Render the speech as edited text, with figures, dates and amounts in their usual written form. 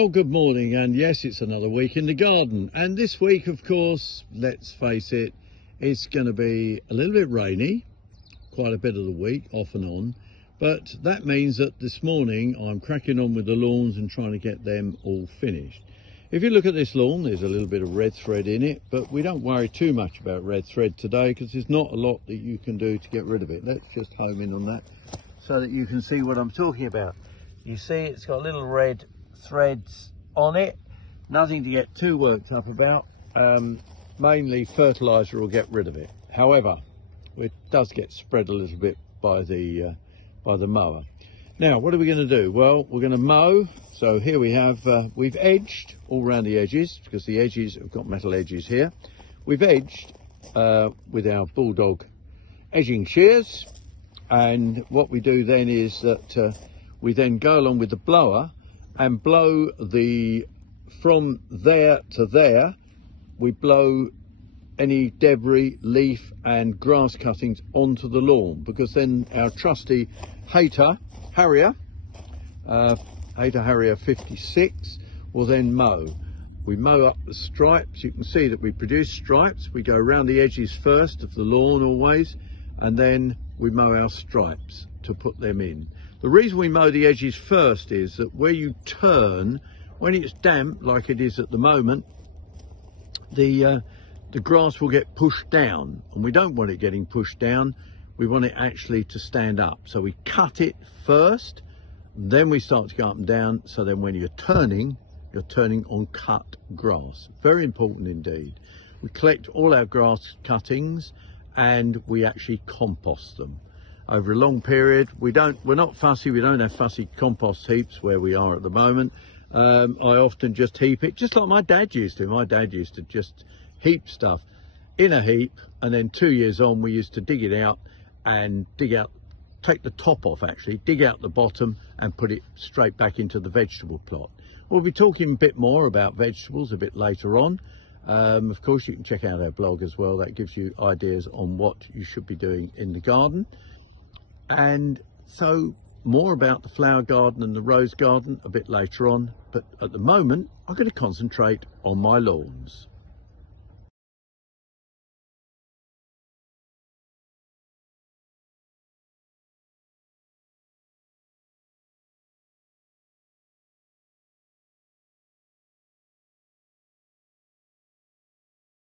Well, good morning, and yes, it's another week in the garden, and this week, of course, let's face it, it's going to be a little bit rainy quite a bit of the week, off and on, but that means that this morning I'm cracking on with the lawns and trying to get them all finished. If you look at this lawn, there's a little bit of red thread in it, but we don't worry too much about red thread today because there's not a lot that you can do to get rid of it. Let's just home in on that so that you can see what I'm talking about. You see it's got little red threads on it, nothing to get too worked up about. Mainly fertilizer will get rid of it. However, it does get spread a little bit by the mower. Now, what are we going to do? Well, we're going to mow. So here we have, we've edged all around the edges because the edges have got metal edges here. We've edged with our Bulldog edging shears, and what we do then is that we then go along with the blower and blow from there to there, we blow any debris, leaf and grass cuttings onto the lawn, because then our trusty Hayter Harrier 56 will then mow. We mow up the stripes. You can see that we produce stripes. We go around the edges first of the lawn always, and then we mow our stripes to put them in. The reason we mow the edges first is that where you turn, when it's damp like it is at the moment, the grass will get pushed down, and we don't want it getting pushed down. We want it actually to stand up. So we cut it first, then we start to go up and down. So then when you're turning on cut grass. Very important indeed. We collect all our grass cuttings and we actually compost them over a long period. We're not fussy. We don't have fussy compost heaps where we are at the moment. I often just heap it, just like my dad used to. My dad used to just heap stuff in a heap, and then 2 years on we used to dig it out and take the top off, actually dig out the bottom and put it straight back into the vegetable plot. We'll be talking a bit more about vegetables a bit later on. Of course, you can check out our blog as well. That gives you ideas on what you should be doing in the garden. And so more about the flower garden and the rose garden a bit later on, but at the moment I'm going to concentrate on my lawns.